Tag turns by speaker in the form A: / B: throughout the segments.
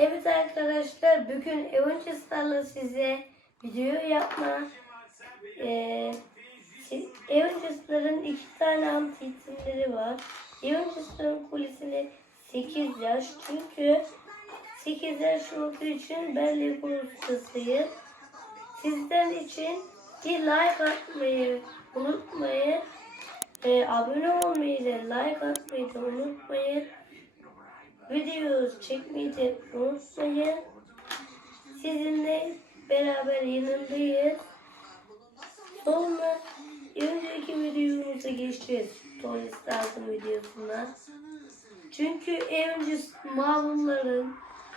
A: Evet arkadaşlar bugün Avengers'larla size video yapma. Ee, Avengers'ların iki tane anti isimleri var. Avengers'ların kulisini 8 yaş çünkü 8 yaş olduğu için ben Lego ustasıyım. Sizden için bir like atmayı unutmayın. Ee, abone olmayı da like atmayı da unutmayın. Video çekmeyi de unutmayın. Sizinle beraber yanındayız. Sonra önceki videomuza geçeceğiz. Tony Stark'ın videosuna. Çünkü Avengers Marvel'ların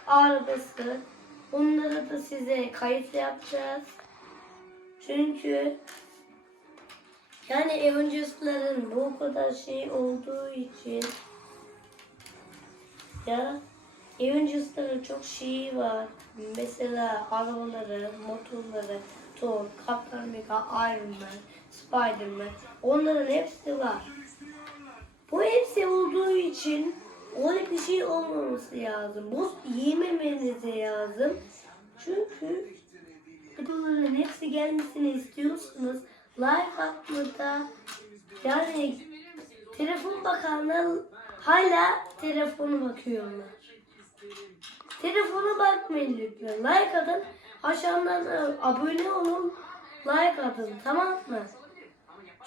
A: arabası. Onları da size kayıt yapacağız. Çünkü yani Avengers'ların bu kadar şey olduğu için ya Avengers'ların çok şeyi var. Mesela arabaları, motorları, Thor, Captain America, Iron Man, Spider-Man. Onların hepsi var. Bu hepsi olduğu için öyle bir şey olmaması lazım. Bu yememenize lazım. Çünkü videoların hepsi gelmesini istiyorsanız like atmada yani telefon bakanlar hala telefonu bakıyorlar. Telefona bakmayın lütfen. Like atın. Aşağıdan abone olun. Like atın. Tamam mı?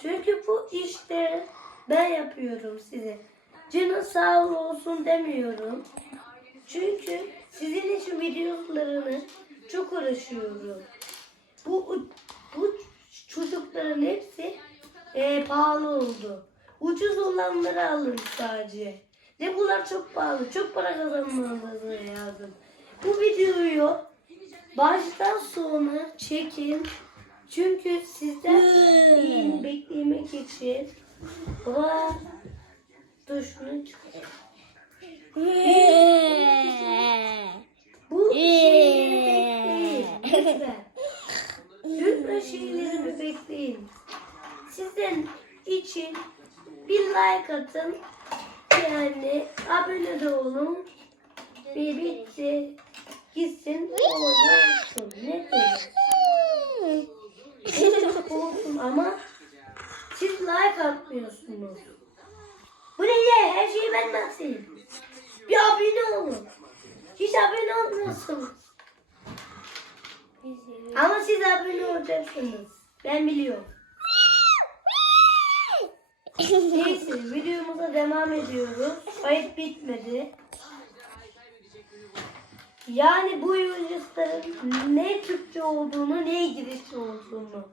A: Çünkü bu işte ben yapıyorum size. Canın sağ olsun demiyorum. Çünkü sizin için videolarını çok uğraşıyorum. Bu bu çocukların hepsi e, pahalı oldu. Ucuz olanları alın sadece. Ne bunlar çok pahalı. Çok para kazanmanız lazım. Bu videoyu baştan sona çekin. Çünkü sizden iyini beklemek için. Baba dur şunu çıkar. Bu şeyleri bekleyin. Lütfen. Lütfen şeylerimi bekleyin. Sizden için bir like atın. Yani abone de olun. Bir bitti. Gitsin. Olsun. Ne diyeyim? Ama siz like atmıyorsunuz. Bu ne ya? Her şeyi ben nasıl? Bir abone olun. Hiç abone olmuyorsunuz. Ama siz abone olacaksınız. Ben biliyorum. Neyse videomuza devam ediyoruz. Kayıt bitmedi. Yani bu oyuncuların ne Türkçe olduğunu ne İngilizce olduğunu.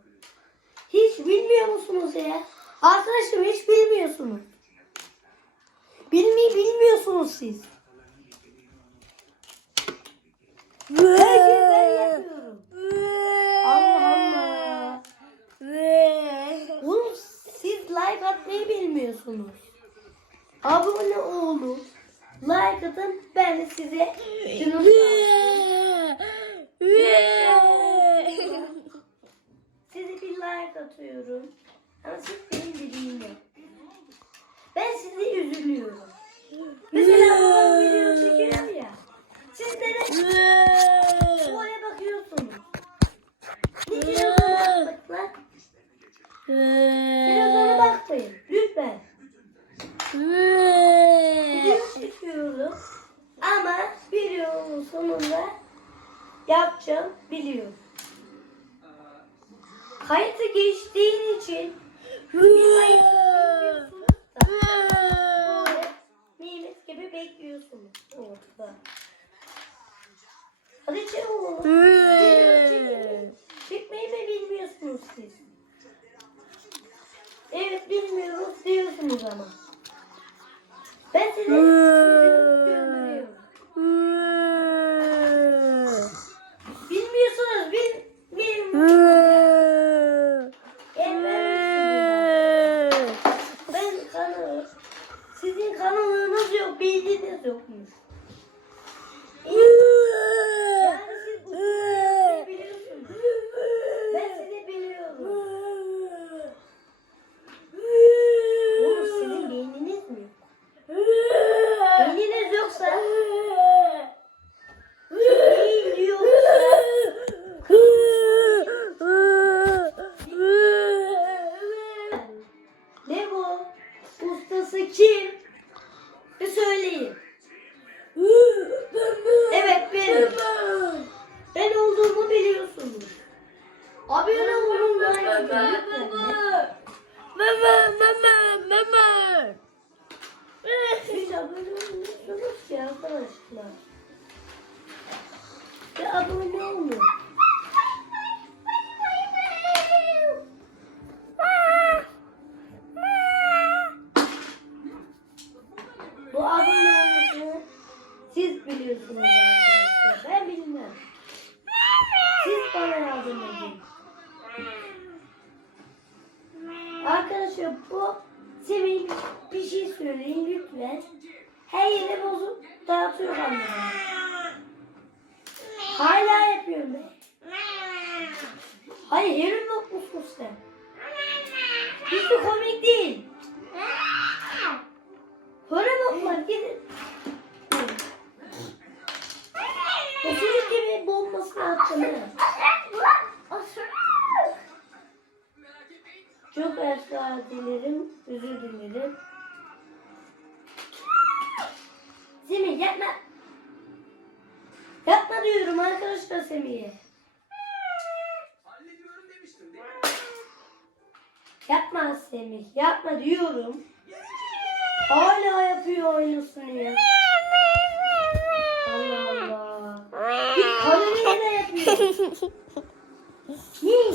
A: Hiç bilmiyor musunuz ya? Arkadaşım hiç bilmiyorsunuz. Bilmeyi bilmiyorsunuz siz. Herkes ben yapıyorum. Allah Allah. Oğlum siz like atmayı bilmiyorsunuz. Abone olun. Like atın ben de size şunu Size bir like atıyorum. Ama siz benim dediğimi yapın. Ben size üzülüyorum. Mesela babam video çekiyor ya. Siz de oraya bakıyorsunuz. Ne telefona bakmak? Telefona bakmayın. Lütfen. Video çekiyorum. Ama videonun sonunda yapacağım biliyorum. Kayıtı geçtiğin için nimet gibi bekliyorsunuz ortada. Hadi çabuk. Çekmeyi mi bilmiyorsunuz siz? Evet bilmiyoruz diyorsunuz ama. Meleğim. evet benim. ben olduğumu biliyorsunuz. Abi ne olur ben Mama mama mama. Siz abone olmuyorsunuz ki arkadaşlar. Ya abone olmuyor. Anne. Hala yapıyorum ben. Hayır yerin yok musun sen? Hiç de komik değil. Para bakma gidin. Osuruk gibi bombasını attım ha. Çok esra dilerim, özür dilerim. Semih yapma. Yapma diyorum arkadaşlar Semih'e. Yapma Semih, yapma diyorum. Hala yapıyor aynısını ya. Allah Allah. Bir kamerayı da yapıyor. Niye?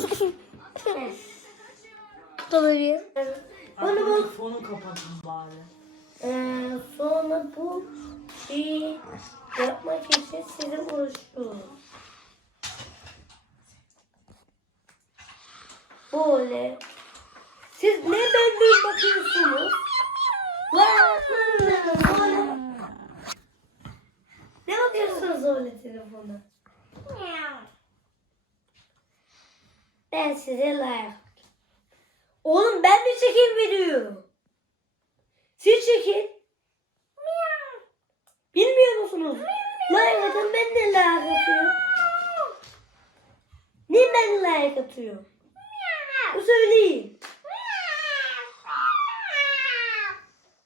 A: Olabilir. Bunu bul. Fonu kapatın bari. Ee, sonra bu şeyi yapmak için sizi uğraşıyoruz. Böyle. Siz ne benden bakıyorsunuz? Böyle. Ne bakıyorsunuz öyle telefona? Ben size like. Oğlum ben mi çekeyim videoyu? Siz çekin. Bilmiyor musunuz? Like atın ben de like atıyorum. Niye ben like atıyorum? Bu söyleyin.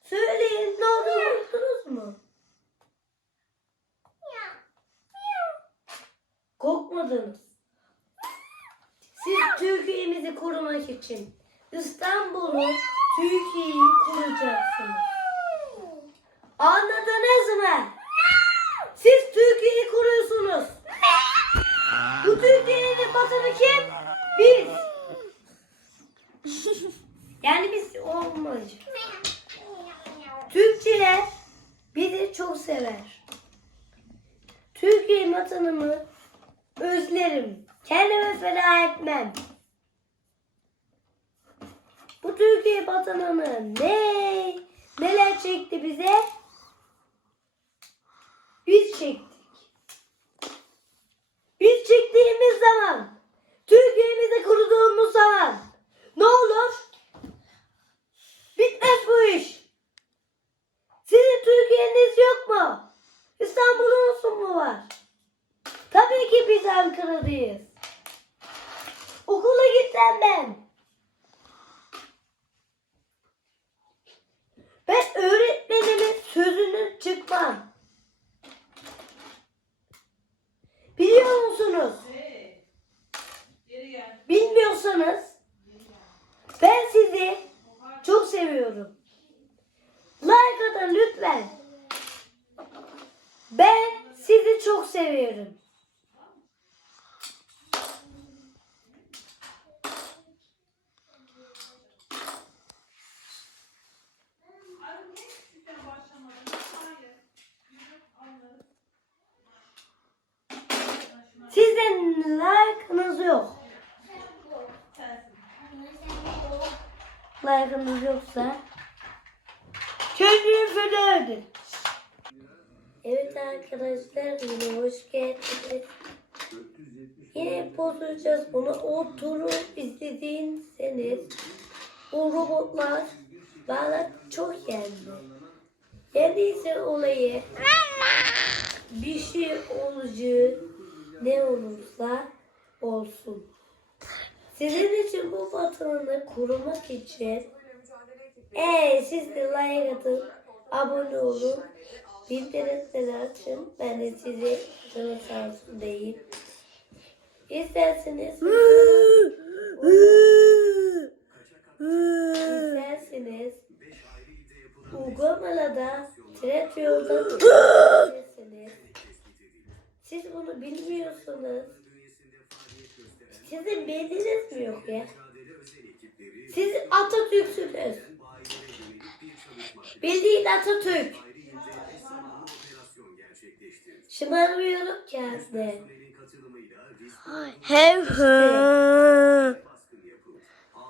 A: Söyleyin ne oldu unuttunuz mu? Korkmadınız. Siz Türkiye'mizi korumak için İstanbul'u, Türkiye'yi koruyacaksınız. Anladınız mı? Siz Türkiye'yi koruyorsunuz. Bu Türkiye'nin vatanı kim? Biz. Yani biz olmayız. Türkçeler bizi çok sever. Türkiye vatanımı özlerim. Kendime feda etmem. Bu Türkiye vatanını ne neler çekti bize? Biz çektik. Biz çektiğimiz zaman, Türkiye'mizi kurduğumuz zaman ne olur? Bitmez bu iş. Sizin Türkiye'niz yok mu? İstanbul'un mu var? Tabii ki biz Ankara'dayız. Okula gitmem ben. Ben öğretmenimin sözünü çıkmam. Biliyor musunuz? Bilmiyorsanız ben sizi çok seviyorum. Like atın lütfen. Ben sizi çok seviyorum. Sizden like'ınız yok. Like'ınız yoksa kendini feda edin. Evet arkadaşlar yine hoş geldiniz. Yine bozacağız bunu. Oturup izlediğiniz bu robotlar bana çok geldi. Geldiyse olayı bir şey olacağı ne olursa olsun. Sizin için bu vatanı korumak için eğer siz de like atın, abone olun, bildirimleri açın. Ben de size canı sağ olsun diyeyim. İsterseniz isterseniz Uygulamalarda tret yoldan ulaşabilirsiniz. Siz bunu bilmiyorsunuz. Sizin beyniniz mi yok ya? Siz Atatürk'sünüz. Bildiğin Atatürk. Şımarmıyorum kendine. Hem hı.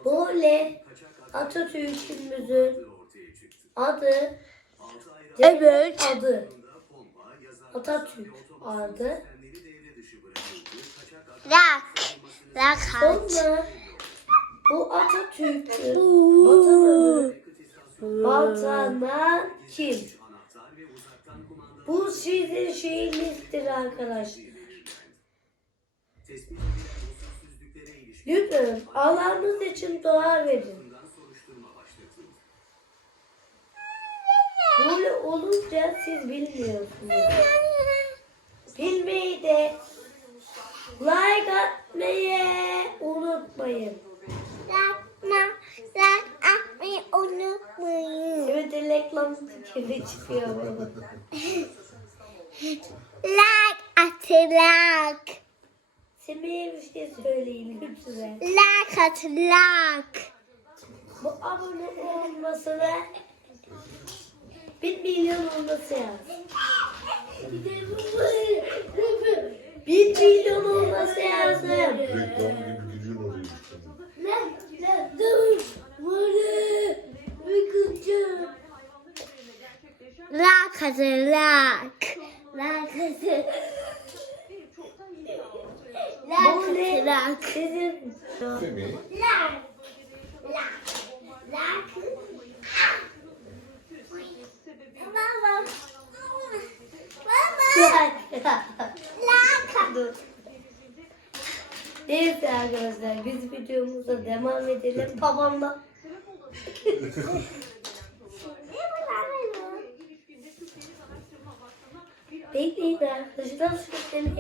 A: Böyle Atatürk'ümüzün adı Evet. adı Atatürk adı Lak. Lak. Sonra bu Atatürk'ün vatanı vatana kim? Bu sizin şeyinizdir arkadaşlar. Lütfen Allah'ınız için dua verin. Böyle olunca siz bilmiyorsunuz. Bilmeyi de like atmayı unutmayın. Lakma. Lak atmayı unutmayın. Kirli çıkıyor. Lak atı lak. Semih'e bir şey söyleyin lütfen. Lak atı lak. Bu abone olmasına bir milyon olması lazım. Bir milyon olması lazım. Reklam gibi Lak atı lak. Lak atı. Lak atı Böyle lak. sizin Semih, Lak. Lak. Lak. Baba. Baba. Dur. Neyse arkadaşlar biz videomuza devam edelim babamla. Bekleyin arkadaşlar. Şu